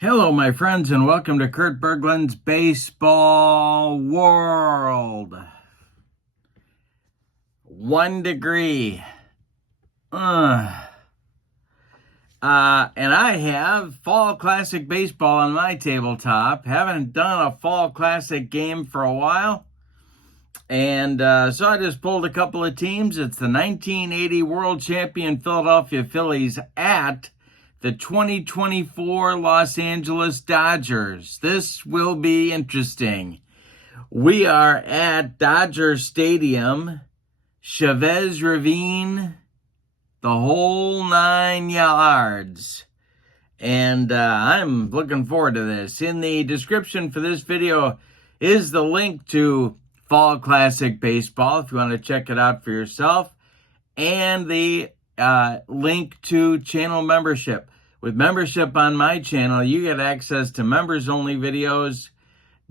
Hello, my friends, and welcome to Kurt Berglund's Baseball World. 1 degree. And I have Fall Classic Baseball on my tabletop. Haven't done a Fall Classic game for a while. And so I just pulled a couple of teams. It's the 1980 World Champion Philadelphia Phillies at the 2024 Los Angeles Dodgers. This will be interesting. We are at Dodger Stadium, Chavez Ravine, the whole 9 yards. And I'm looking forward to this. In the description for this video is the link to Fall Classic Baseball if you want to check it out for yourself, and the link to channel membership. With membership on my channel, you get access to members-only videos,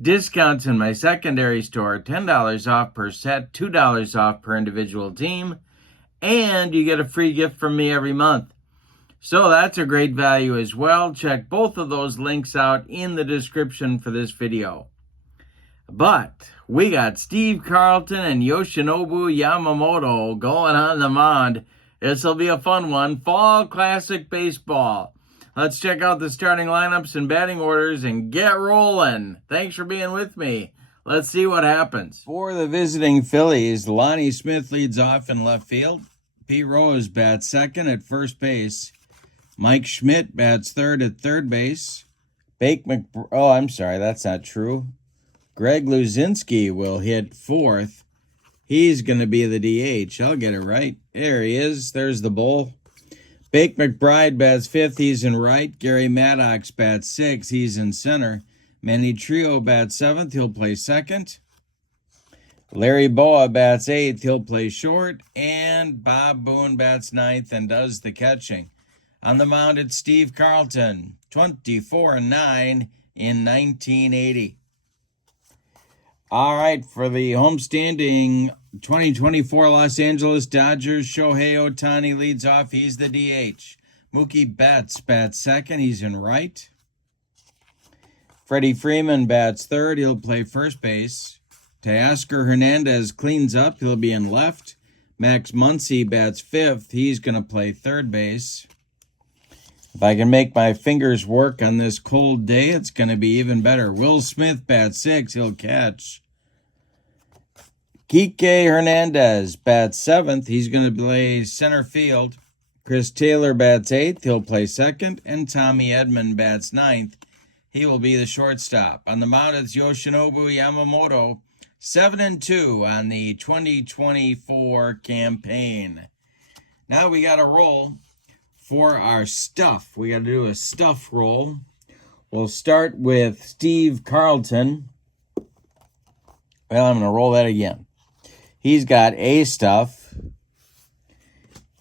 discounts in my secondary store, $10 off per set, $2 off per individual team, and you get a free gift from me every month. So that's a great value as well. Check both of those links out in the description for this video. But we got Steve Carlton and Yoshinobu Yamamoto going on the mound. This will be a fun one. Fall Classic Baseball. Let's check out the starting lineups and batting orders and get rolling. Thanks for being with me. Let's see what happens. For the visiting Phillies, Lonnie Smith leads off in left field. Pete Rose bats second at first base. Mike Schmidt bats third at third base. I'm sorry, that's not true. Greg Luzinski will hit fourth. He's going to be the DH. I'll get it right. There he is. There's the bull. Bake McBride bats fifth. He's in right. Gary Maddox bats sixth. He's in center. Manny Trio bats seventh. He'll play second. Larry Boa bats eighth. He'll play short. And Bob Boone bats ninth and does the catching. On the mound, it's Steve Carlton, 24-9 in 1980. All right, for the homestanding 2024 Los Angeles Dodgers, Shohei Ohtani leads off. He's the DH. Mookie Betts bats second. He's in right. Freddie Freeman bats third. He'll play first base. Teoscar Hernandez cleans up. He'll be in left. Max Muncy bats fifth. He's going to play third base. If I can make my fingers work on this cold day, it's going to be even better. Will Smith bats sixth. He'll catch. Kike Hernandez bats seventh. He's going to play center field. Chris Taylor bats eighth. He'll play second. And Tommy Edman bats ninth. He will be the shortstop. On the mound, it's Yoshinobu Yamamoto, 7-2 on the 2024 campaign. Now we got to roll for our stuff. We got to do a stuff roll. We'll start with Steve Carlton. Well, I'm going to roll that again. He's got A stuff.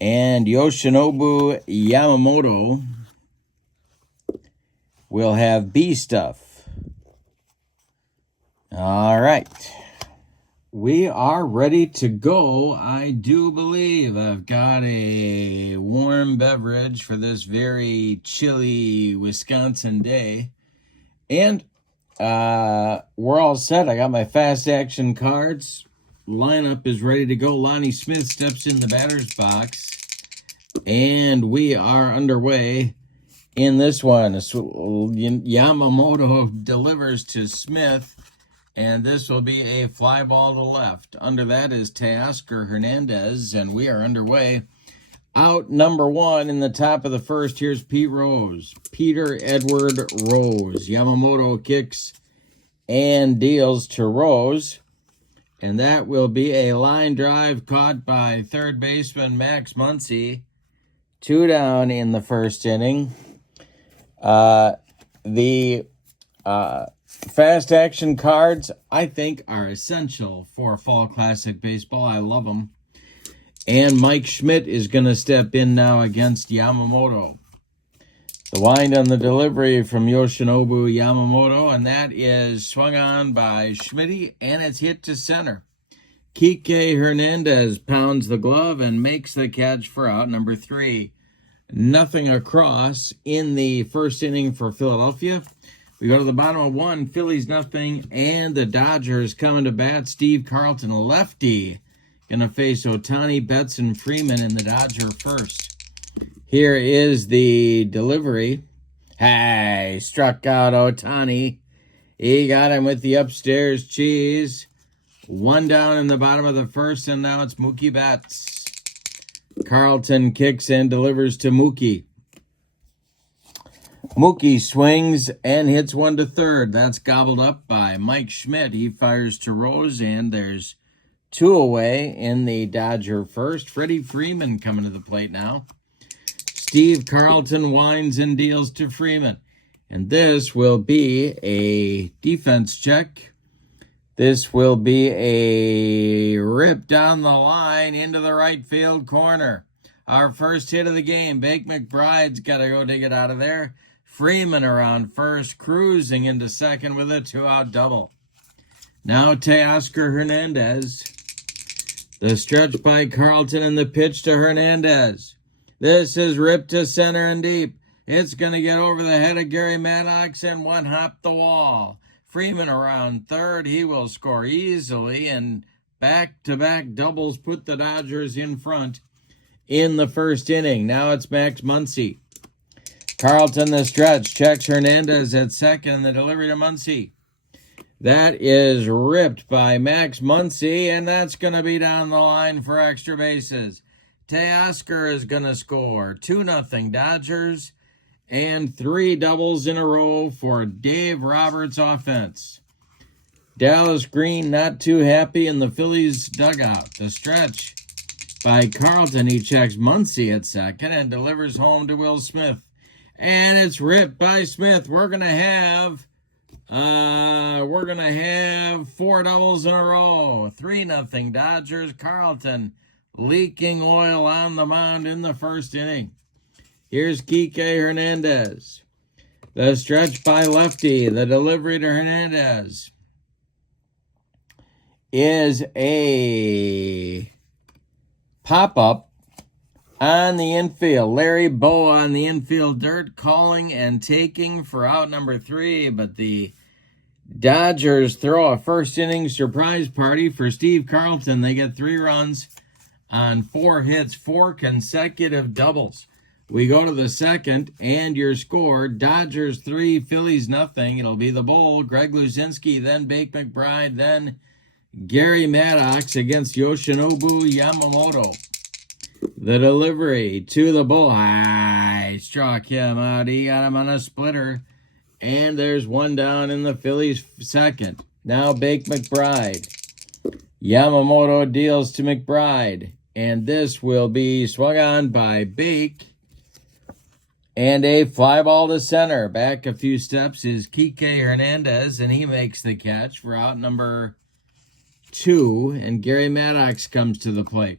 And Yoshinobu Yamamoto will have B stuff. All right. We are ready to go. I do believe I've got a warm beverage for this very chilly Wisconsin day. And we're all set. I got my fast action cards. Lineup is ready to go. Lonnie Smith steps in the batter's box. And we are underway in this one. Yamamoto delivers to Smith. And this will be a fly ball to left. Under that is Teoscar Hernandez, and we are underway. Out number one in the top of the first, here's Pete Rose. Peter Edward Rose. Yamamoto kicks and deals to Rose. And that will be a line drive caught by third baseman Max Muncy. 2 down in the first inning. Fast action cards, I think, are essential for Fall Classic Baseball. I love them. And Mike Schmidt is going to step in now against Yamamoto. The wind on the delivery from Yoshinobu Yamamoto, and that is swung on by Schmidt, and it's hit to center. Kike Hernandez pounds the glove and makes the catch for out number 3. nothing across in the first inning for Philadelphia. We go to the bottom of 1, Phillies nothing, and the Dodgers coming to bat. Steve Carlton, a lefty, going to face Ohtani, Betts, and Freeman in the Dodger first. Here is the delivery. Hey, struck out Ohtani. He got him with the upstairs cheese. 1 down in the bottom of the first, and now it's Mookie Betts. Carlton kicks and delivers to Mookie. Mookie swings and hits one to third. That's gobbled up by Mike Schmidt. He fires to Rose, and there's 2 away in the Dodger first. Freddie Freeman coming to the plate now. Steve Carlton winds and deals to Freeman. And this will be a defense check. This will be a rip down the line into the right field corner. Our first hit of the game. Bake McBride's got to go dig it out of there. Freeman around first, cruising into second with a 2-out double. Now Teoscar Hernandez. The stretch by Carlton and the pitch to Hernandez. This is ripped to center and deep. It's going to get over the head of Gary Maddox and one hop the wall. Freeman around third. He will score easily, and back-to-back doubles put the Dodgers in front in the first inning. Now it's Max Muncy. Carlton the stretch, checks Hernandez at second, the delivery to Muncy. That is ripped by Max Muncy, and that's going to be down the line for extra bases. Teoscar is going to score 2-0 Dodgers, and 3 doubles in a row for Dave Roberts' offense. Dallas Green not too happy in the Phillies dugout. The stretch by Carlton. He checks Muncy at second and delivers home to Will Smith. And it's ripped by Smith. We're gonna have 4 doubles in a row. 3-0 Dodgers. Carlton leaking oil on the mound in the first inning. Here's Kike Hernandez. The stretch by lefty. The delivery to Hernandez is a pop-up on the infield. Larry Boa on the infield dirt, calling and taking for out number 3, but the Dodgers throw a first inning surprise party for Steve Carlton. They get 3 runs on 4 hits, 4 consecutive doubles. We go to the second, and your score, Dodgers 3, Phillies nothing. It'll be the Bull, Greg Luzinski, then Bake McBride, then Gary Maddox against Yoshinobu Yamamoto. The delivery to the Bull. He struck him out. He got him on a splitter. And there's 1 down in the Phillies second. Now Bake McBride. Yamamoto deals to McBride. And this will be swung on by Bake. And a fly ball to center. Back a few steps is Kike Hernandez, and he makes the catch for out number 2. And Gary Maddox comes to the plate.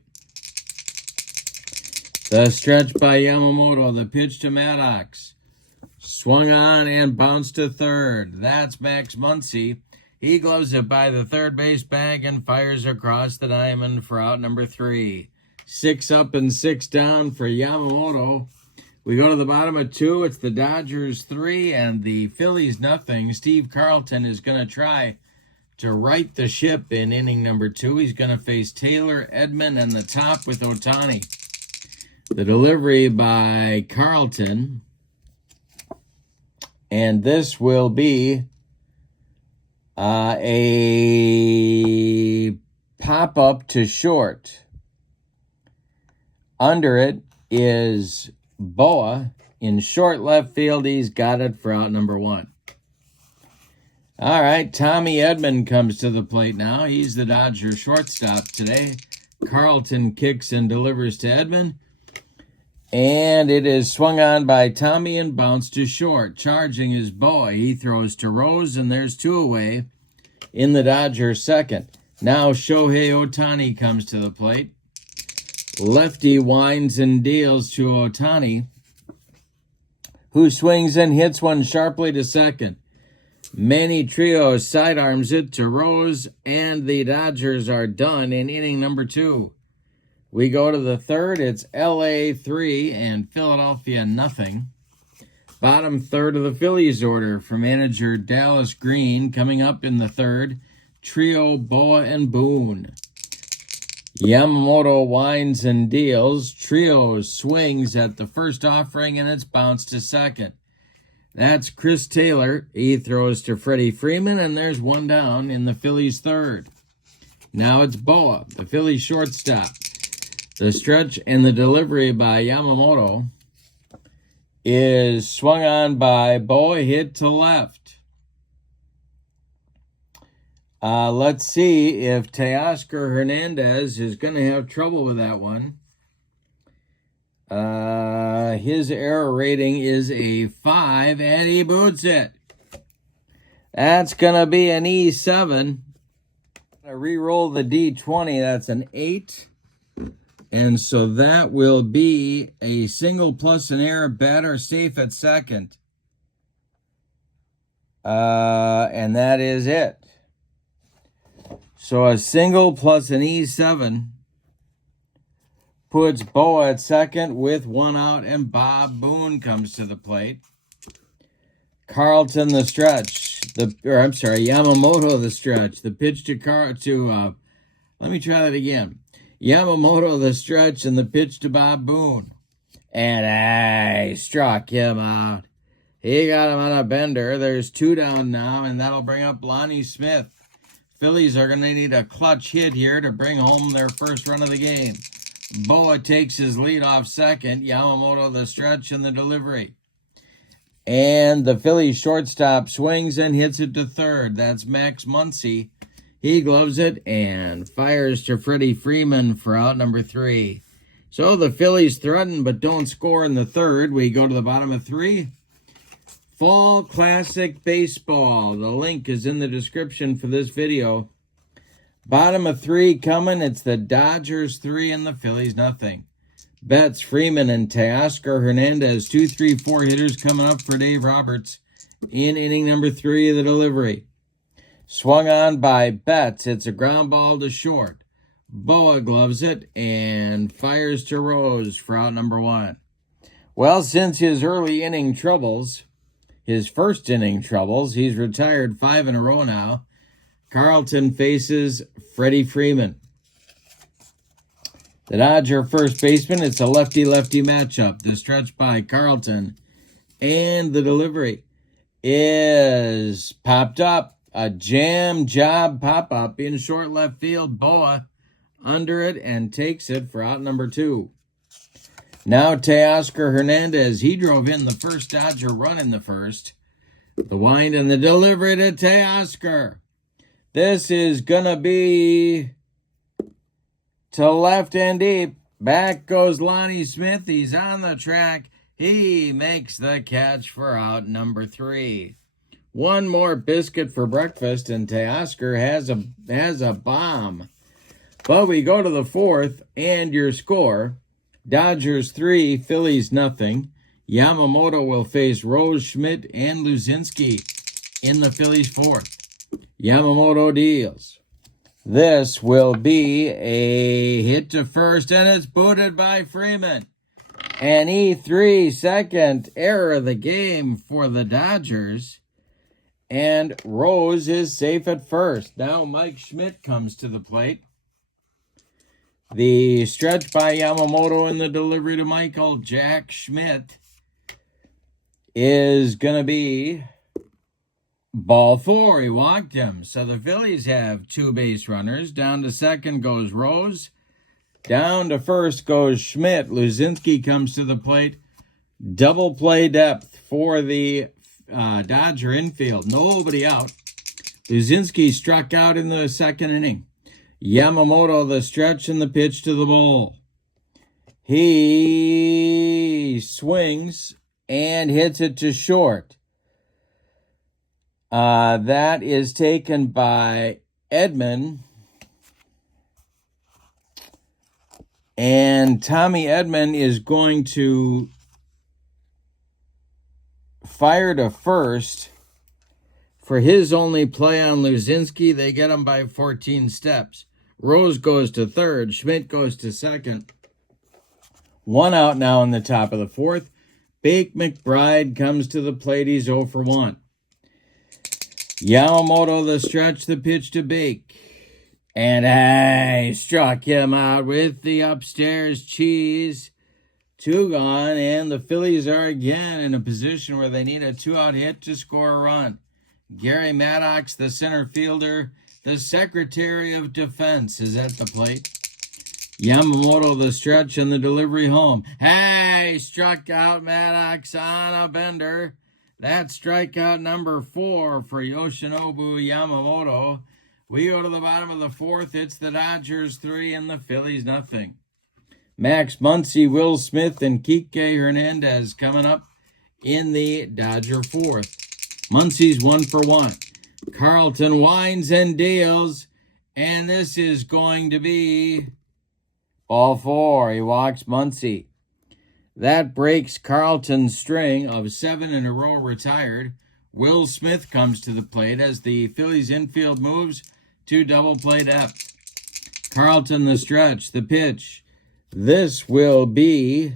The stretch by Yamamoto, the pitch to Maddox. Swung on and bounced to third. That's Max Muncy. He gloves it by the third base bag and fires across the diamond for out number 3. 6 up and 6 down for Yamamoto. We go to the bottom of 2. It's the Dodgers 3 and the Phillies nothing. Steve Carlton is going to try to right the ship in inning number 2. He's going to face Taylor, Edman, and the top with Ohtani. The delivery by Carlton. And this will be a pop-up to short. Under it is Boa. In short left field, he's got it for out number 1. All right, Tommy Edman comes to the plate now. He's the Dodger shortstop today. Carlton kicks and delivers to Edman. And it is swung on by Tommy and bounced to short. Charging is Boa. He throws to Rose, and there's 2 away in the Dodgers second. Now Shohei Ohtani comes to the plate. Lefty winds and deals to Ohtani, who swings and hits one sharply to second. Manny Trio sidearms it to Rose, and the Dodgers are done in inning number 2. We go to the third. It's LA 3 and Philadelphia nothing. Bottom third of the Phillies order for manager Dallas Green. Coming up in the third, trio Boa and Boone. Yamamoto winds and deals. Trio swings at the first offering and it's bounced to second. That's Chris Taylor. He throws to Freddie Freeman, and there's one down in the Phillies third. Now it's Boa, the Phillies shortstop. The stretch and the delivery by Yamamoto is swung on by Boa, hit to left. Let's see if Teoscar Hernandez is going to have trouble with that one. His error rating is a 5, and he boots it. That's going to be an E7. I re-roll the D20. That's an 8. And so that will be a single plus an error, batter safe at second. And that is it. So a single plus an E7 puts Boa at second with one out, and Bob Boone comes to the plate. Carlton the stretch. Yamamoto the stretch. The pitch let me try that again. Yamamoto the stretch and the pitch to Bob Boone. And I struck him out. He got him on a bender. There's 2 down now, and that'll bring up Lonnie Smith. Phillies are going to need a clutch hit here to bring home their first run of the game. Boa takes his lead off second. Yamamoto the stretch and the delivery. And the Phillies shortstop swings and hits it to third. That's Max Muncy. He gloves it and fires to Freddie Freeman for out number 3. So the Phillies threaten but don't score in the third. We go to the bottom of 3. Fall Classic Baseball. The link is in the description for this video. Bottom of 3 coming. It's the Dodgers 3 and the Phillies nothing. Betts, Freeman, and Teoscar Hernandez. 2, 3, 4 hitters coming up for Dave Roberts in inning number 3 of the delivery. Swung on by Betts. It's a ground ball to short. Boa gloves it and fires to Rose for out number 1. Well, since his early inning troubles, his first inning troubles, he's retired 5 in a row now. Carlton faces Freddie Freeman. The Dodger first baseman, it's a lefty-lefty matchup. The stretch by Carlton and the delivery is popped up. A jam job pop-up in short left field. Boa under it and takes it for out number 2. Now Teoscar Hernandez. He drove in the first Dodger run in the first. The wind and the delivery to Teoscar. This is going to be to left and deep. Back goes Lonnie Smith. He's on the track. He makes the catch for out number 3. One more biscuit for breakfast, and Teoscar has a bomb. But we go to the fourth, and your score, Dodgers 3, Phillies nothing. Yamamoto will face Rose, Schmidt, and Luzinski in the Phillies fourth. Yamamoto deals. This will be a hit to first, and it's booted by Freeman. An E3 second error of the game for the Dodgers. And Rose is safe at first. Now Mike Schmidt comes to the plate. The stretch by Yamamoto and the delivery to Michael Jack Schmidt is going to be ball 4. He walked him. So the Phillies have 2 base runners. Down to second goes Rose. Down to first goes Schmidt. Luzinski comes to the plate. Double play depth for the Dodger infield. Nobody out. Luzinski struck out in the second inning. Yamamoto the stretch and the pitch to the bull. He swings and hits it to short. That is taken by Edman. And Tommy Edman is going to fire to first. For his only play on Luzinski, they get him by 14 steps. Rose goes to third. Schmidt goes to second. 1 out now in the top of the fourth. Bake McBride comes to the plate. He's 0 for 1. Yamamoto, the stretch, the pitch to Bake. And I struck him out with the upstairs cheese. 2 gone, and the Phillies are again in a position where they need a 2-out hit to score a run. Gary Maddox, the center fielder, the Secretary of Defense, is at the plate. Yamamoto, the stretch, and the delivery home. Hey, struck out Maddox on a bender. That's strikeout number 4 for Yoshinobu Yamamoto. We go to the bottom of the fourth. It's the Dodgers 3 and the Phillies nothing. Max Muncy, Will Smith, and Kike Hernandez coming up in the Dodger fourth. Muncy's 1 for 1. Carlton winds and deals, and this is going to be ball 4. He walks Muncy. That breaks Carlton's string of 7 in a row retired. Will Smith comes to the plate as the Phillies infield moves to double play depth. Carlton, the stretch, the pitch. This will be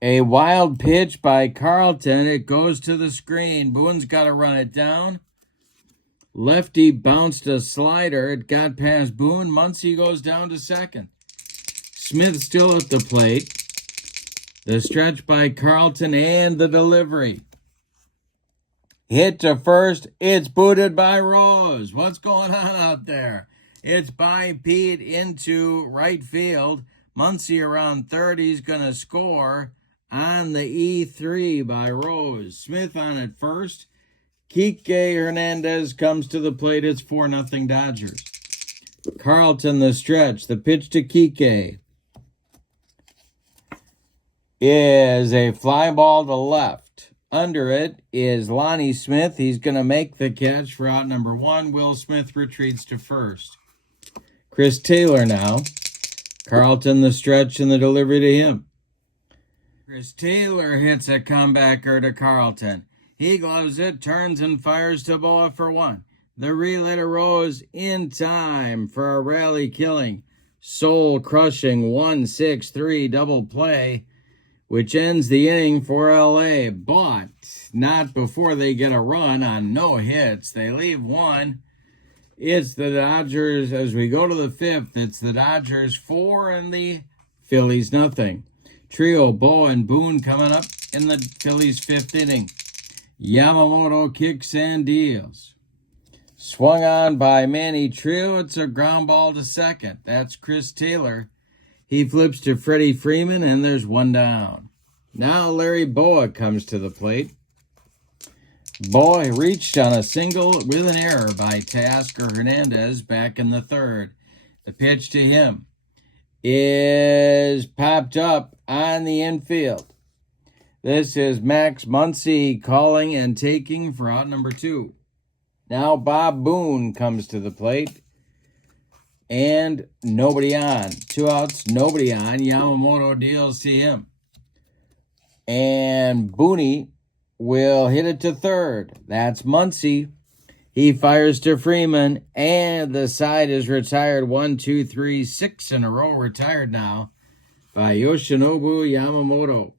a wild pitch by Carlton. It goes to the screen. Boone's got to run it down. Lefty bounced a slider. It got past Boone. Muncy goes down to second. Smith still at the plate. The stretch by Carlton and the delivery. Hit to first. It's booted by Rose. What's going on out there? It's by Pete into right field. Muncy around third. He's going to score on the E3 by Rose. Smith on at first. Kike Hernandez comes to the plate. It's 4-0 Dodgers. Carlton, the stretch. The pitch to Kike is a fly ball to left. Under it is Lonnie Smith. He's going to make the catch for out number 1. Will Smith retreats to first. Chris Taylor now. Carlton, the stretch, and the delivery to him. Chris Taylor hits a comebacker to Carlton. He gloves it, turns and fires to Boa for 1. The relay to Rose in time for a rally killing, soul-crushing 1-6-3 double play, which ends the inning for L.A., but not before they get a run on no hits. They leave 1. It's the Dodgers, as we go to the 5th, it's the Dodgers 4 and the Phillies nothing. Trio, Boa, and Boone coming up in the Phillies 5th inning. Yamamoto kicks and deals. Swung on by Manny Trio. It's a ground ball to second. That's Chris Taylor. He flips to Freddie Freeman, and there's 1 down. Now Larry Boa comes to the plate. Boa reached on a single with an error by Teoscar Hernandez back in the 3rd. The pitch to him is popped up on the infield. This is Max Muncy calling and taking for out number 2. Now Bob Boone comes to the plate. And nobody on. 2 outs, nobody on. Yamamoto deals to him. And Booney will hit it to third. That's Muncy. He fires to Freeman. And the side is retired. 1, 2, 3, 6 in a row retired now by Yoshinobu Yamamoto.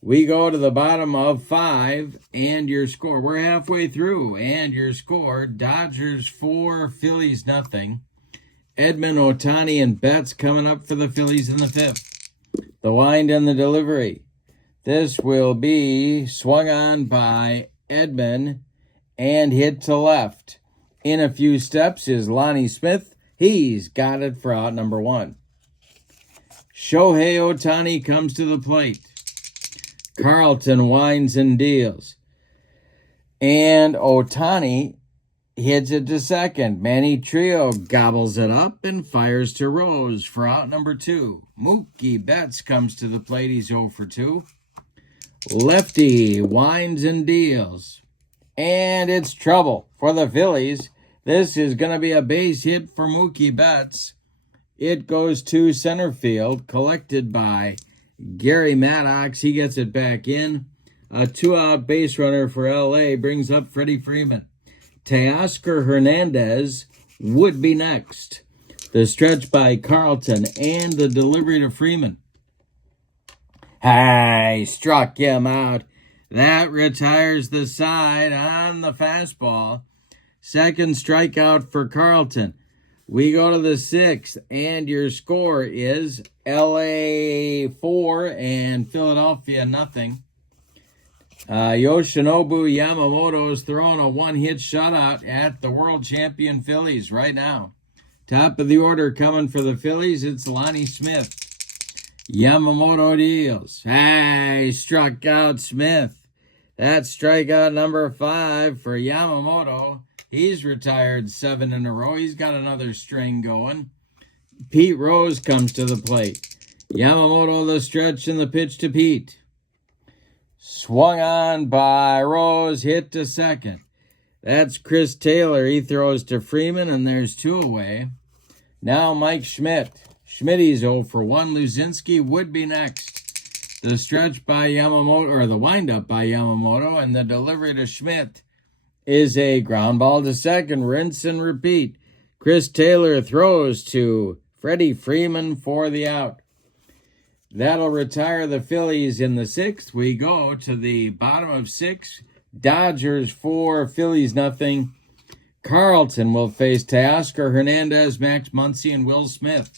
We go to the bottom of 5, and your score. We're halfway through, and your score, Dodgers 4, Phillies nothing. Edman, Ohtani, and Betts coming up for the Phillies in the 5th. The wind and the delivery. This will be swung on by Edman and hit to left. In a few steps is Lonnie Smith. He's got it for out number 1. Shohei Ohtani comes to the plate. Carlton winds and deals. And Ohtani hits it to second. Manny Trio gobbles it up and fires to Rose for out number 2. Mookie Betts comes to the plate. He's 0 for 2. Lefty winds and deals. And it's trouble for the Phillies. This is going to be a base hit for Mookie Betts. It goes to center field, collected by Gary Maddox. He gets it back in. A 2-out base runner for LA brings up Freddie Freeman. Teoscar Hernandez would be next. The stretch by Carlton and the delivery to Freeman. Hey, struck him out. That retires the side on the fastball. Second strikeout for Carlton. We go to the 6th, and your score is LA 4 and Philadelphia nothing. Yoshinobu Yamamoto is throwing a one-hit shutout at the world champion Phillies right now. Top of the order coming for the Phillies, it's Lonnie Smith. Yamamoto deals. Hey, struck out Smith. That's strikeout number 5 for Yamamoto. He's retired 7 in a row. He's got another string going. Pete Rose comes to the plate. Yamamoto the stretch and the pitch to Pete. Swung on by Rose, hit to second. That's Chris Taylor. He throws to Freeman, and there's 2 away. Now Mike Schmidt. Schmidt's 0 for 1. Luzinski would be next. The stretch by Yamamoto, or the windup by Yamamoto, and the delivery to Schmidt is a ground ball to second. Rinse and repeat. Chris Taylor throws to Freddie Freeman for the out. That'll retire the Phillies in the 6th. We go to the bottom of 6. Dodgers 4, Phillies nothing. Carlton will face Teoscar Hernandez, Max Muncy, and Will Smith.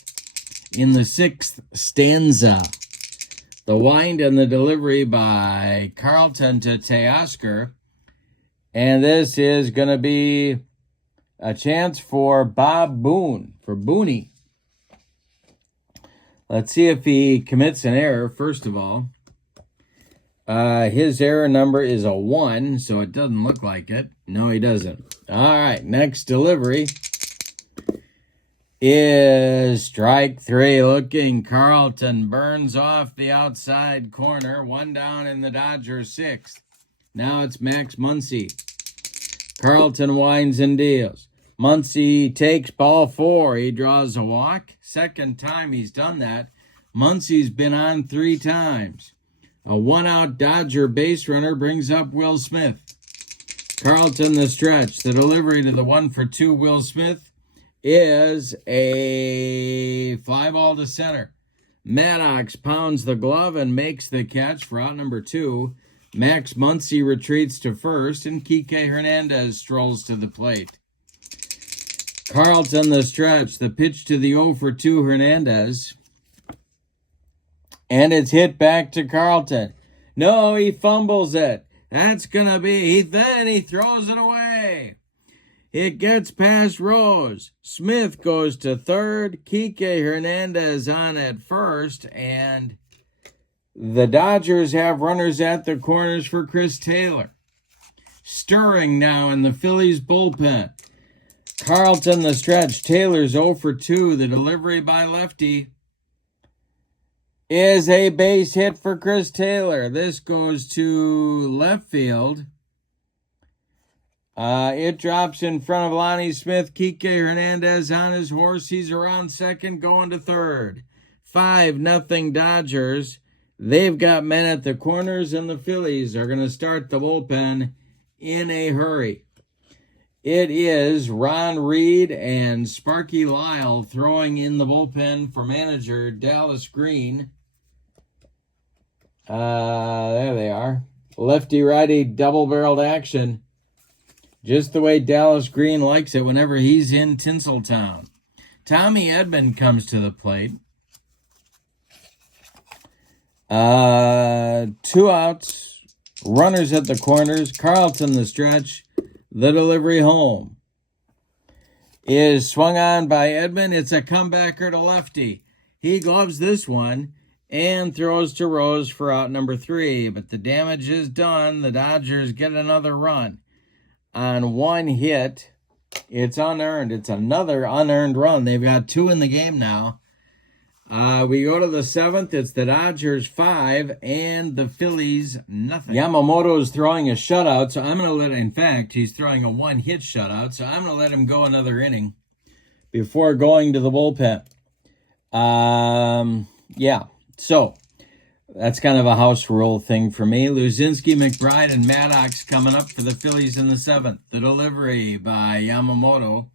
In the 6th stanza, the wind and the delivery by Carlton to Teoscar. And this is going to be a chance for Bob Boone, for Booney. Let's see if he commits an error, first of all. His error number is a 1, so it doesn't look like it. No, he doesn't. All right, next delivery is strike 3. Looking, Carlton burns off the outside corner. 1 down in the Dodgers 6th. Now it's Max Muncy. Carlton winds and deals. Muncy takes ball 4. He draws a walk. Second time he's done that. Muncy's been on 3 times. A 1-out Dodger base runner brings up Will Smith. Carlton the stretch. The delivery to the 1 for 2 Will Smith is a fly ball to center. Maddox pounds the glove and makes the catch for out number 2. Max Muncy retreats to first, and Kike Hernandez strolls to the plate. Carlton the stretch. The pitch to the 0 for 2 Hernandez. And it's hit back to Carlton. No, he fumbles it. That's going to be, then he throws it away. It gets past Rose. Smith goes to third. Kike Hernandez on at first, and the Dodgers have runners at the corners for Chris Taylor. Stirring now in the Phillies bullpen. Carlton the stretch. Taylor's 0 for 2. The delivery by lefty is a base hit for Chris Taylor. This goes to left field. It drops in front of Lonnie Smith. Kike Hernandez on his horse. He's around second, going to third. 5-0 Dodgers. They've got men at the corners, and the Phillies are going to start the bullpen in a hurry. It is Ron Reed and Sparky Lyle throwing in the bullpen for manager Dallas Green. There they are. Lefty-righty double-barreled action. Just the way Dallas Green likes it whenever he's in Tinseltown. Tommy Edman comes to the plate. 2 outs. Runners at the corners. Carlton the stretch. The delivery home is swung on by Edman. It's a comebacker to lefty. He gloves this one and throws to Rose for out number 3. But the damage is done. The Dodgers get another run. On 1 hit, it's unearned. It's another unearned run. They've got 2 in the game now. We go to the 7th. It's the Dodgers 5 and the Phillies nothing. Yamamoto's throwing a shutout, so I'm going to let, in fact, he's throwing a 1-hit shutout, so I'm going to let him go another inning before going to the bullpen. Yeah. So that's kind of a house rule thing for me. Luzinski, McBride, and Maddox coming up for the Phillies in the 7th. The delivery by Yamamoto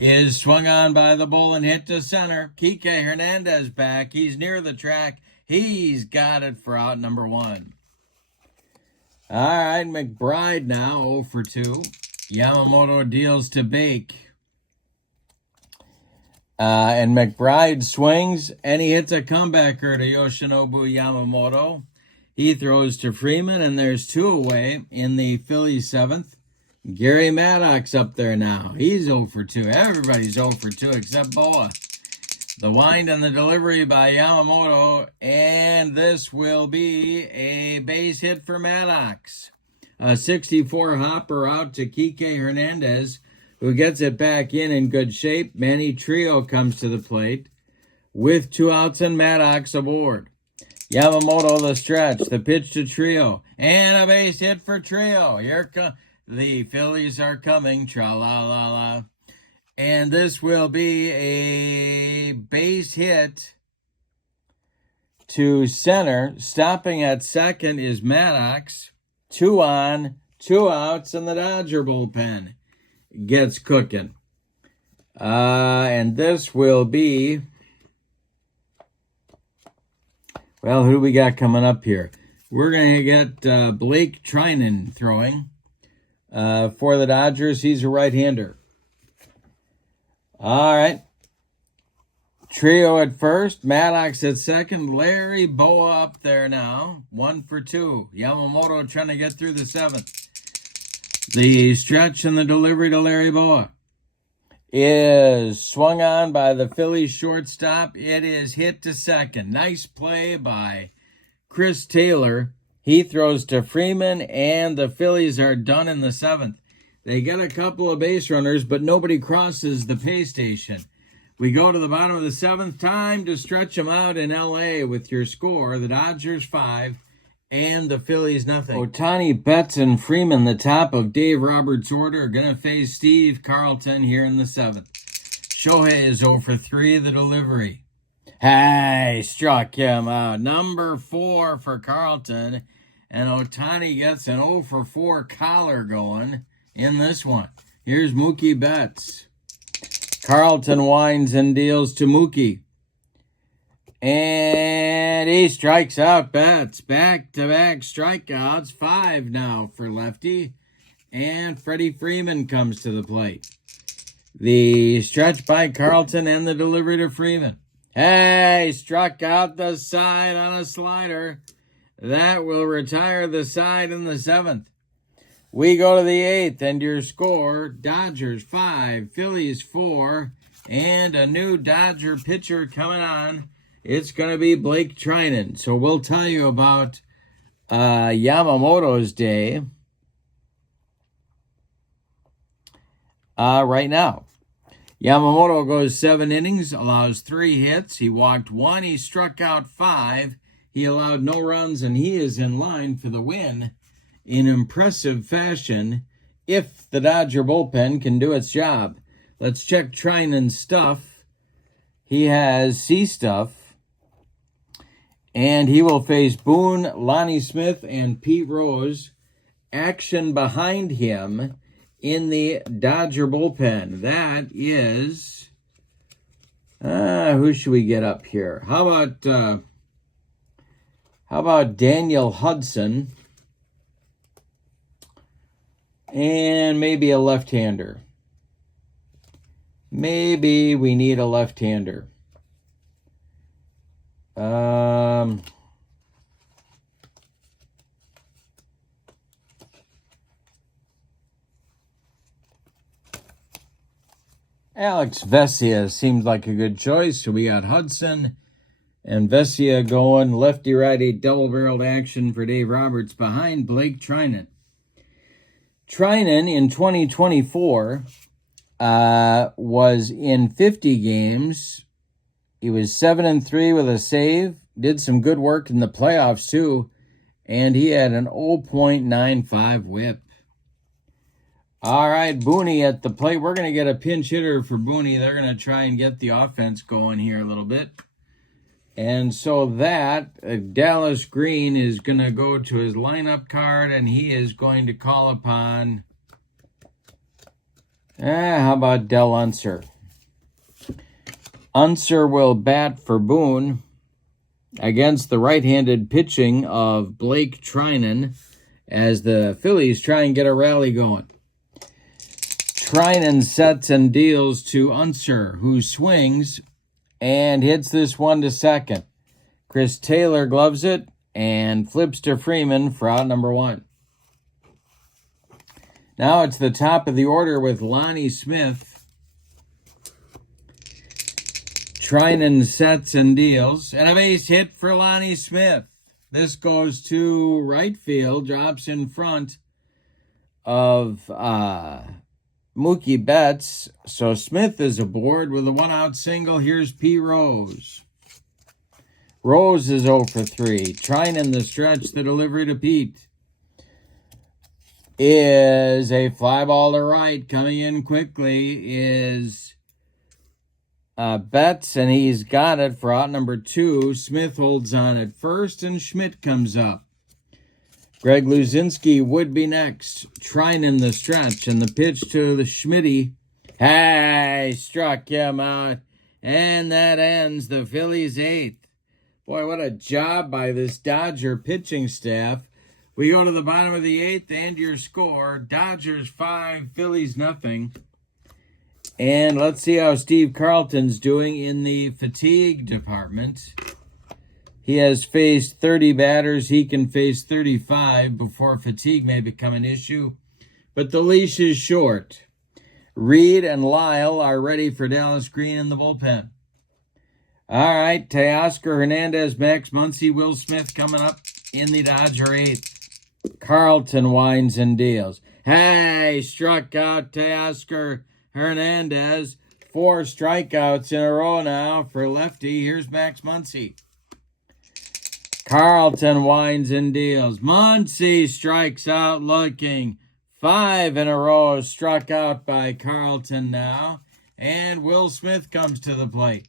is swung on by the bull and hit to center. Kike Hernandez back. He's near the track. He's got it for out number 1. All right, McBride now 0 for 2. Yamamoto deals to Bake. And McBride swings, and he hits a comebacker to Yoshinobu Yamamoto. He throws to Freeman, and there's 2 away in the Phillies 7th. Gary Maddox up there now. He's 0 for 2. Everybody's 0 for 2 except Boa. The wind and the delivery by Yamamoto, and this will be a base hit for Maddox. A 64 hopper out to Kike Hernandez, who gets it back in good shape. Manny Trio comes to the plate with 2 outs and Maddox aboard. Yamamoto the stretch, the pitch to Trio, and a base hit for Trio. Here the Phillies are coming, tra-la-la-la. And this will be a base hit to center. Stopping at second is Maddox. 2 on, 2 outs, and the Dodger bullpen gets cooking. And this will be, well, who do we got coming up here? We're going to get Blake Trinan throwing for the Dodgers. He's a right-hander. All right. Trio at first, Maddox at second, Larry Boa up there now, 1 for 2. Yamamoto trying to get through the 7th. The stretch and the delivery to Larry Boa is swung on by the Phillies shortstop. It is hit to second. Nice play by Chris Taylor. He throws to Freeman, and the Phillies are done in the 7th. They get a couple of base runners, but nobody crosses the pay station. We go to the bottom of the 7th. Time to stretch them out in L.A. with your score. The Dodgers 5 and the Phillies nothing. Ohtani, Betts, and Freeman, the top of Dave Roberts' order, are going to face Steve Carlton here in the 7th. Shohei is 0 for 3, the delivery. Hey, struck him out. Number 4 for Carlton. And Ohtani gets an 0 for 4 collar going in this one. Here's Mookie Betts. Carlton winds and deals to Mookie. And he strikes out Betts. Back-to-back strikeouts. 5 now for lefty. And Freddie Freeman comes to the plate. The stretch by Carlton and the delivery to Freeman. Hey, struck out the side on a slider. That will retire the side in the 7th. We go to the 8th, and your score, Dodgers 5, Phillies 4, and a new Dodger pitcher coming on. It's going to be Blake Trinan. So we'll tell you about Yamamoto's day right now. Yamamoto goes 7 innings, allows 3 hits. He walked 1. He struck out 5. He allowed no runs, and he is in line for the win in impressive fashion if the Dodger bullpen can do its job. Let's check Trinan's stuff. He has C stuff, and he will face Boone, Lonnie Smith, and Pete Rose. Action behind him in the Dodger bullpen. That is, who should we get up here? How about Daniel Hudson? And maybe a left-hander. Maybe we need a left-hander. Alex Vesia seems like a good choice. So we got Hudson and Vesia going lefty-righty double-barreled action for Dave Roberts behind Blake Trinan. Trinan in 2024 was in 50 games. He was 7-3 with a save. Did some good work in the playoffs too, and he had an 0.95 WHIP. All right, Booney at the plate. We're going to get a pinch hitter for Booney. They're going to try and get the offense going here a little bit. And so that Dallas Green is going to go to his lineup card, and he is going to call upon, how about Del Unser? Unser will bat for Boone against the right-handed pitching of Blake Trinan as the Phillies try and get a rally going. Trinan sets and deals to Unser, who swings and hits this one to second. Chris Taylor gloves it and flips to Freeman for out number 1. Now it's the top of the order with Lonnie Smith. Trinan sets and deals, and a base hit for Lonnie Smith. This goes to right field, drops in front of Mookie Betts. So Smith is aboard with a 1-out single. Here's P. Rose. Rose is 0 for 3. Trinan the stretch, the delivery to Pete is a fly ball to right. Coming in quickly is Betts, and he's got it for out number 2. Smith holds on at first, and Schmidt comes up. Greg Luzinski would be next. Trinan the stretch, and the pitch to the Schmitty. Hey, struck him out. And that ends the Phillies' 8th. Boy, what a job by this Dodger pitching staff. We go to the bottom of the 8th, and your score, Dodgers 5, Phillies nothing. And let's see how Steve Carlton's doing in the fatigue department. He has faced 30 batters. He can face 35 before fatigue may become an issue. But the leash is short. Reed and Lyle are ready for Dallas Green in the bullpen. All right, Teoscar Hernandez, Max Muncy, Will Smith coming up in the Dodger 8th. Carlton winds and deals. Hey, struck out Teoscar Hernandez. 4 strikeouts in a row now for lefty. Here's Max Muncy. Carlton winds and deals. Muncy strikes out looking. 5 in a row struck out by Carlton now. And Will Smith comes to the plate.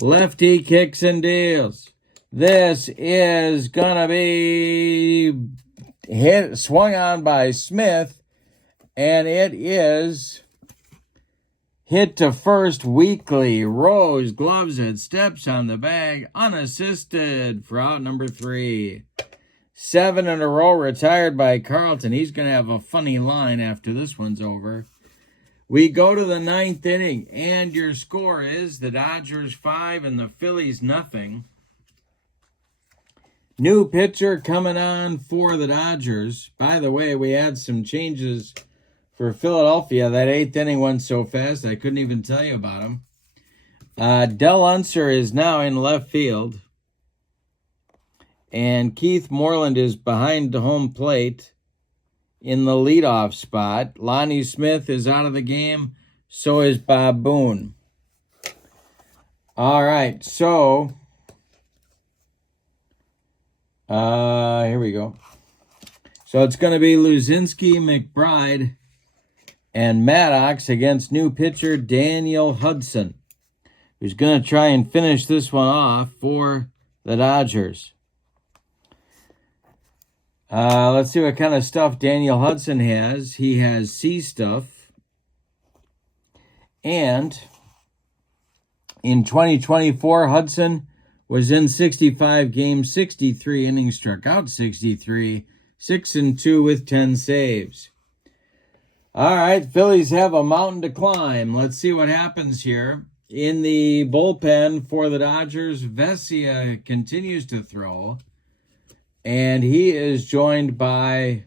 Lefty kicks and deals. This is going to be swung on by Smith. And it is hit to first weakly. Rose gloves it, steps on the bag, unassisted for out number 3. 7 in a row retired by Carlton. He's going to have a funny line after this one's over. We go to the 9th inning, and your score is the Dodgers 5 and the Phillies nothing. New pitcher coming on for the Dodgers. By the way, we had some changes for Philadelphia. That 8th inning went so fast, I couldn't even tell you about them. Del Unser is now in left field. And Keith Moreland is behind the home plate in the leadoff spot. Lonnie Smith is out of the game. So is Bob Boone. All right, so here we go. So it's going to be Luzinski, McBride, and Maddox against new pitcher Daniel Hudson, who's going to try and finish this one off for the Dodgers. Let's see what kind of stuff Daniel Hudson has. He has C stuff. And in 2024, Hudson was in 65 games, 63 innings, struck out 63, 6-2 with 10 saves. All right, Phillies have a mountain to climb. Let's see what happens here. In the bullpen for the Dodgers, Vesia continues to throw. And he is joined by,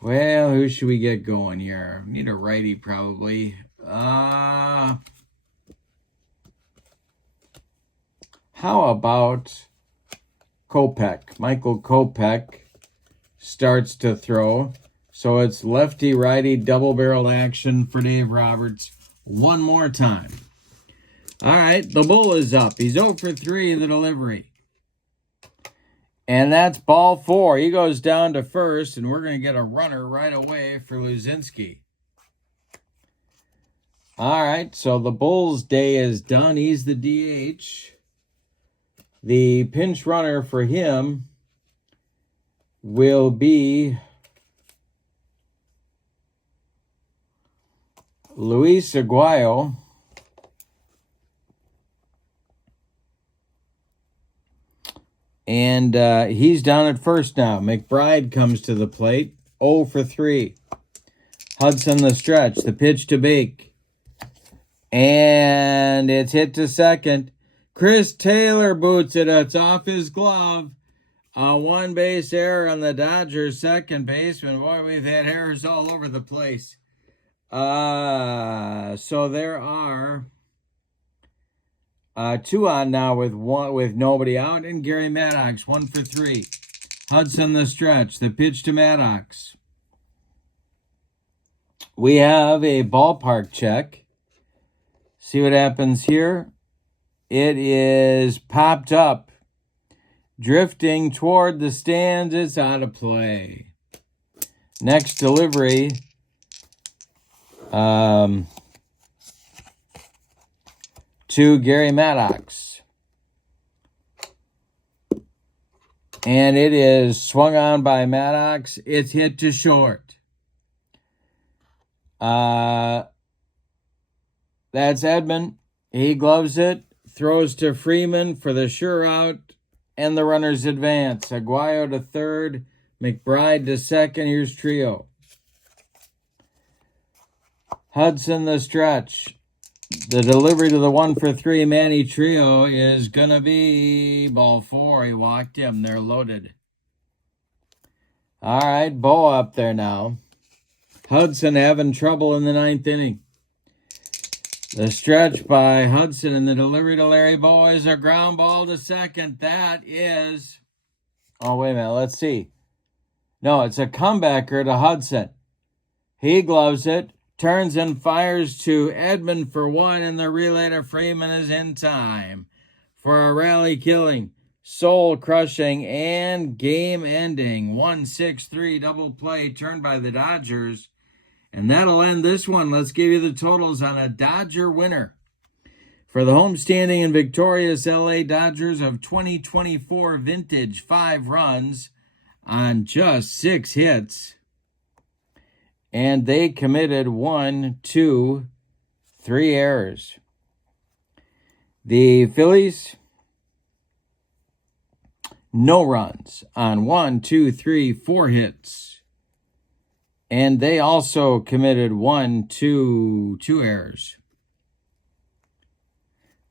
well, who should we get going here? Need a righty probably. How about Kopech? Michael Kopech starts to throw. So it's lefty-righty double-barreled action for Dave Roberts one more time. All right, the bull is up. He's 0 for 3 in the delivery. And that's ball 4. He goes down to first, and we're going to get a runner right away for Luzinski. All right, so the Bulls' day is done. He's the DH. The pinch runner for him will be Luis Aguayo. And he's down at first now. McBride comes to the plate. 0 for 3. Hudson the stretch. The pitch to Bake. And it's hit to second. Chris Taylor boots it. It's off his glove. A one-base error on the Dodgers' second baseman. Boy, we've had errors all over the place. So there are 2 on now with nobody out, and Gary Maddox 1 for 3. Hudson the stretch. The pitch to Maddox. We have a ballpark check. See what happens here. It is popped up, drifting toward the stands. It's out of play. Next delivery. To Gary Maddox. And it is swung on by Maddox. It's hit to short. That's Edman. He gloves it, throws to Freeman for the sure out, and the runners advance. Aguayo to third, McBride to second. Here's trio. Hudson the stretch. The delivery to the 1 for 3 Manny trio is going to be ball 4. He walked him. They're loaded. All right, Bo up there now. Hudson having trouble in the 9th inning. The stretch by Hudson and the delivery to Larry Bow is a ground ball to second. That is... Oh, wait a minute. Let's see. No, it's a comebacker to Hudson. He gloves it, turns and fires to Edman for 1, and the relay to Freeman is in time for a rally-killing, soul-crushing, and game-ending 1-6-3 double play turned by the Dodgers. And that'll end this one. Let's give you the totals on a Dodger winner. For the homestanding and victorious LA Dodgers of 2024 vintage, 5 runs on just 6 hits. And they committed 1, 2, 3 errors. The Phillies, no runs on 1, 2, 3, 4 hits. And they also committed 1, 2 errors.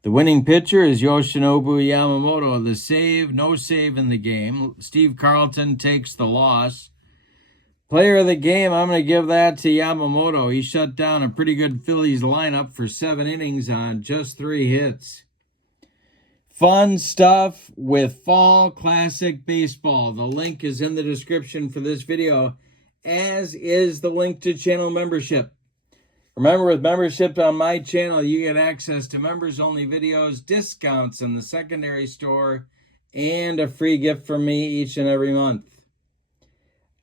The winning pitcher is Yoshinobu Yamamoto. The save, no save in the game. Steve Carlton takes the loss. Player of the game, I'm going to give that to Yamamoto. He shut down a pretty good Phillies lineup for 7 innings on just 3 hits. Fun stuff with Fall Classic Baseball. The link is in the description for this video, as is the link to channel membership. Remember, with membership on my channel, you get access to members-only videos, discounts in the secondary store, and a free gift from me each and every month.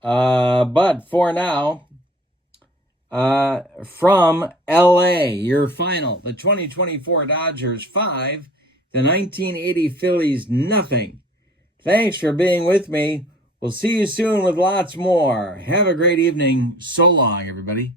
But for now, from LA, your final, the 2024 Dodgers 5, the 1980 Phillies nothing. Thanks for being with me. We'll see you soon with lots more. Have a great evening. So long, everybody.